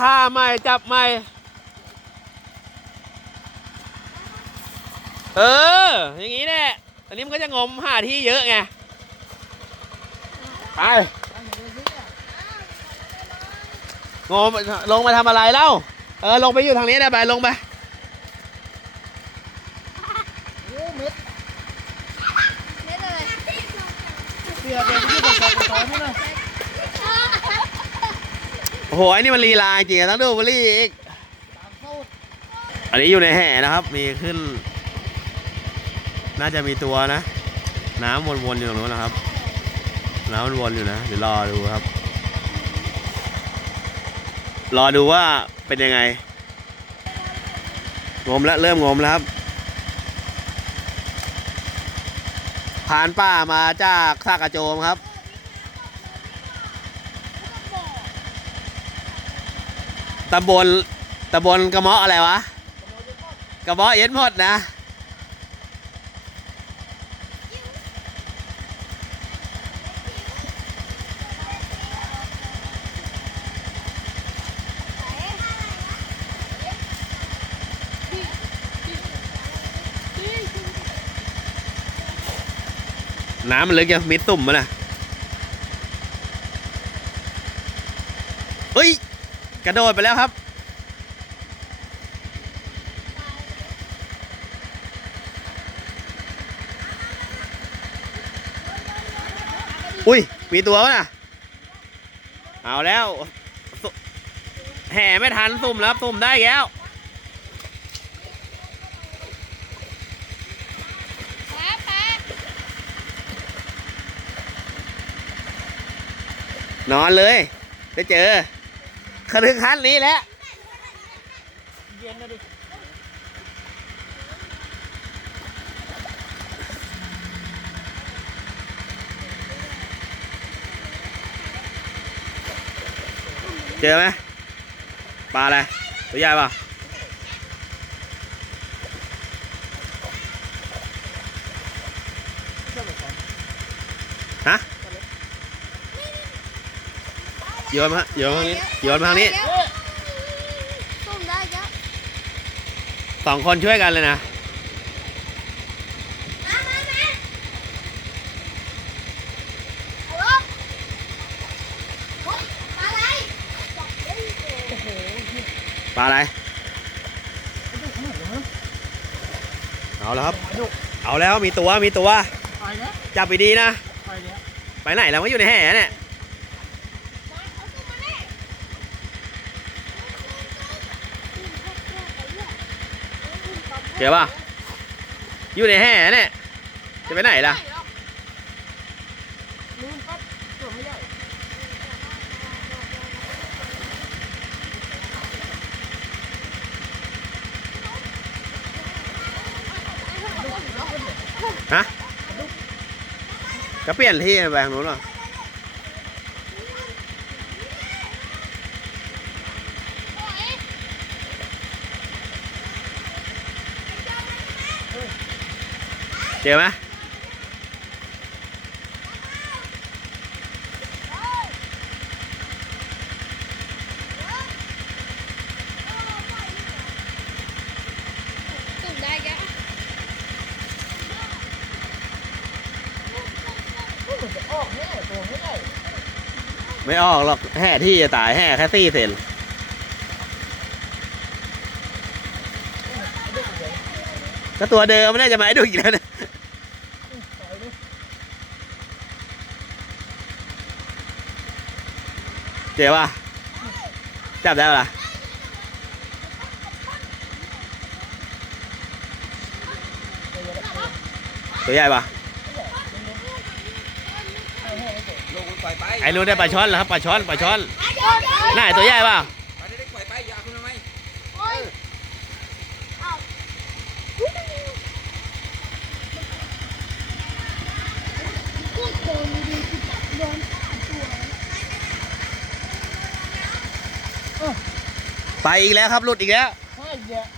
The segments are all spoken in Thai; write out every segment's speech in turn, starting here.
ท่าใหม่ จับใหม่ เออ อย่างนี้แหละอันนี้มันก็จะงมหาที่เยอะไง ไป งมลงมาทำอะไรเล่า เออ ลงไปอยู่ทางนี้ได้ไป ลงไปโอ้เม็ดนี่เลยเปียกเลยที่ผมบอกต่อนี่นะ โอ้โหอันนี้มันลีลาจริงๆต้องดูบุรีอีก อันนี้อยู่ในแห่นะครับ มีขึ้น น่าจะมีตัวนะ น้ำวนๆอยู่ตรงนู้นนะครับ น้ำมันวนอยู่นะ เดี๋ยวรอดูครับ รอดูว่าเป็นยังไง งมแล้วเริ่มงมแล้วครับ ผ่านป่ามาจากซากกระโจมครับำบลตำบลกระเมาะอะไรวะ กระเมาะเย็นหมดนะ น้ำมันลึกยังมิดตุ่มมันนะเฮ้ย กระโดดไปแล้วครับ อุ้ย มีตัววะน่ะ เอาแล้วสุแห่ไม่ทันสุ่มแล้วสุ่มได้แล้วป๊าป๊านอนเลยจะเจอ ถึงคันนี้แหล้วเย็นนะดิเจอไหมปลาอะไรตัวใหญ่ป่ะฮะ โยนมาโยนมาทางนี้โยนมาทางนี้ส้มได้เยอะสองคนช่วยกันเลยนะมามามาฮัลโหลโอ๊ยมาอะไรโอ้โหปลาอะไรไอ้ดุขนาดนี้มั้งเอาแล้วครับไอ้ดุเอาแล้วมีตัวมีตัว ไปแล้วจับไปดีนะ ไปแล้วไปไหนแล้วก็อยู่ในแห่เนี่ย มาเอาส้มมานี่ เจอป่ะอยู่ในแห่เนี่ยจะไปไหนล่ะฮะก็เปลี่ยนที่ไปทางนู้นเหรอ เจอไหมส้มได้เยอะมันจะออกแน่ตัวไม่ได้ไม่ออกหรอกแห่ที่จะตายแห่แค่ซี่เซนก็ตัวเดิมไม่ได้จะมาให้ดูอีกแล้วนะ ไปเลย เจอป่ะจับได้ปะล่ะตัวใหญ่ป่ะไอ้นู้ได้ปลาช้อนเหรอครับปลาช้อนปลาช้อนน่าตัวใหญ่ป่ะอยไปอย่าเอาคุณ อีกแล้วครับหลุดอีกแล้ว ใช่แย่เ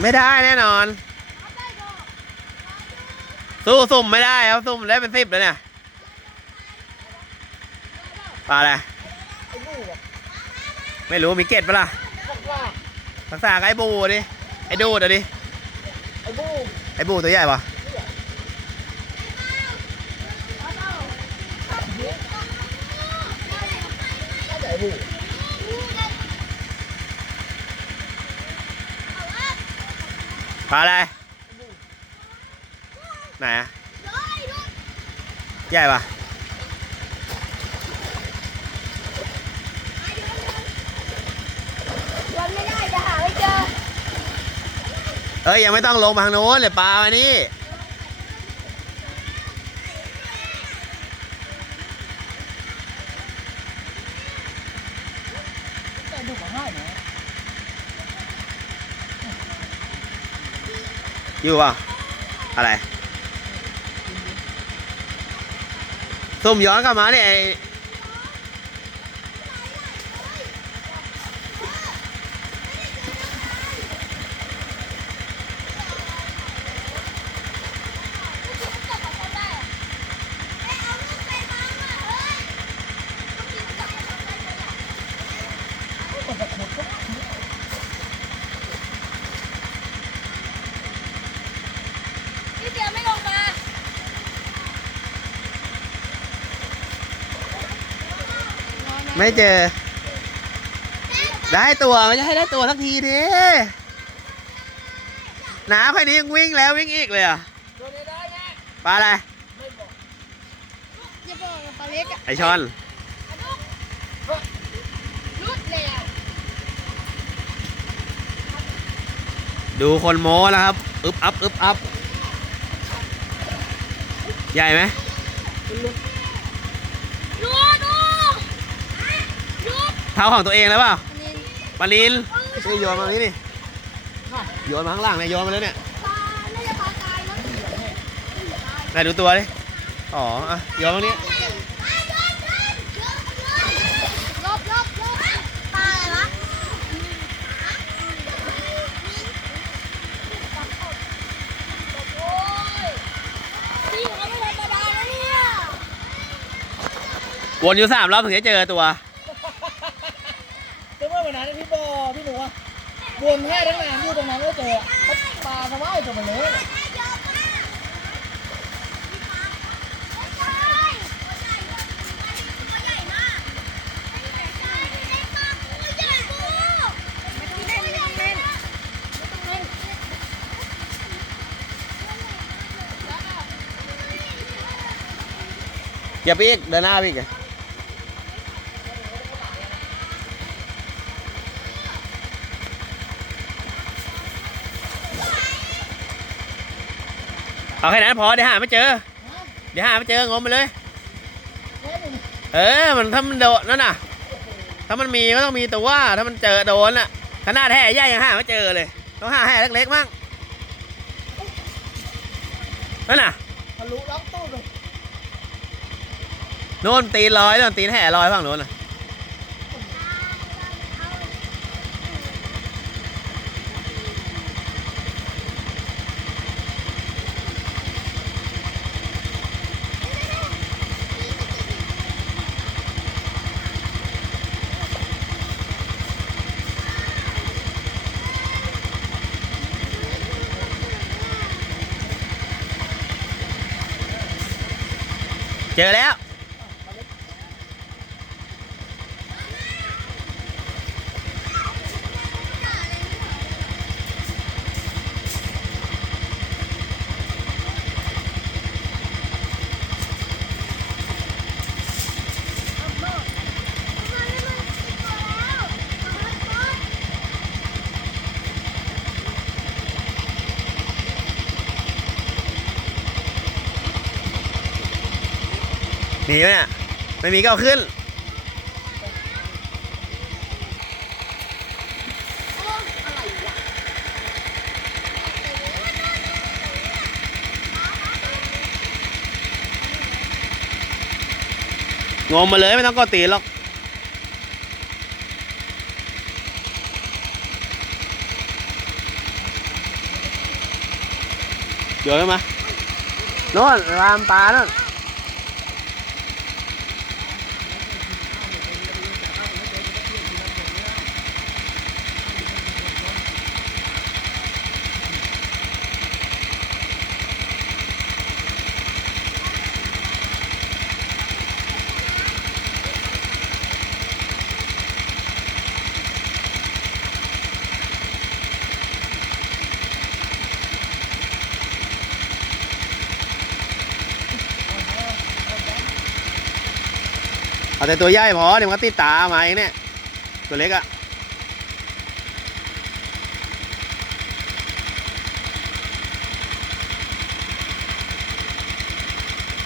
ไม่ได้แน่นอน สู้สุ่มไม่ได้ครับสุ่มได้เป็นสิบแล้วเนี่ยปลาอะไรไอ้ลูกอะไม่รู้มีเกล็ดปะล่ะบอกว่าภาษาไอ้บูดิไอ้ดูดอะดิไอ้บูไอ้บูตัวใหญ่ปะ น่าจะไอ้บู ปลาอะไร ไหนอะใหญ่ปะวันไม่ได้จะหาไม่เจอเอ้ย ยังไม่ต้องลงมาทางโน้นเลยปลามานี่แต่ดูมาให้น อยู่ปะอะไรสุ่มย้อนกลับมาเนี่ยไอ้ มันจะขุดก็ พี่เดียวไม่ลงมา ไม่เจอ ได้ตัวไม่ใช่ให้ได้ตัวสักทีดิหนาแค่นี้ยังวิ่งแล้ววิ่งอีกเลยอะตัวนี้ได้แน่ปลาอะไรไม่บอกอย่าบอกนะปลาเล็กอะไอช้อนรุดแล้วดูคนโม้แล้วครับ อึบอับอึบอับใหญ่ไหม ดูดูดู เท้าของตัวเองแล้วเปล่าอันนี้ปลานินนี่โยนมาตรงนี้นี่โยนมาข้างล่างเนี่ยโยนมาเลยเนี่ยปลาน่าจะปลาตายมั้งไหนดูตัวดิอ๋ออะโยนตรงนี้ลบลบลบปลาอะไรวะโอ้ยนี่เขาไม่ธรรมดานะเนี่ยวนอยู่สามรอบถึงจะเจอตัว แต่ว่าวันนั้นพี่บอพี่หนูอะ วนแค่ทั้งนานอยู่ตรงนั้นก็เจอปลาสบายตัวมันเลยอย่าไปอีกเดินหน้าไปอีก เอาแค่นั้นพอเดี๋ยวหาไม่เจอ เดี๋ยวหาไม่เจองมไปเลยแค่นี้เออมันถ้ามันโดนนั่นน่ะ ถ้ามันมีก็ต้องมีตัวว่าถ้ามันเจอโดนน่ะขนาดแห่ใหญ่ยังหาไม่เจอเลย ต้องหาแห่เล็กๆมั่งนั่นน่ะทะลุล็อกตู้เลยโน่นตีนลอยโน่นตีนแห่ลอยฝั่งโน้นน่ะ เจอแล้ว มีไหมเนี่ยไม่มีก็เอาขึ้นงมมาเลยไม่ต้องกดตีหรอกโยนขึ้นมาโน่นรามปลาโน่น เอาแต่ตัวใหญ่พอเดี๋ยวมันก็ติดตามาเองเนี่ยตัวเล็กอะ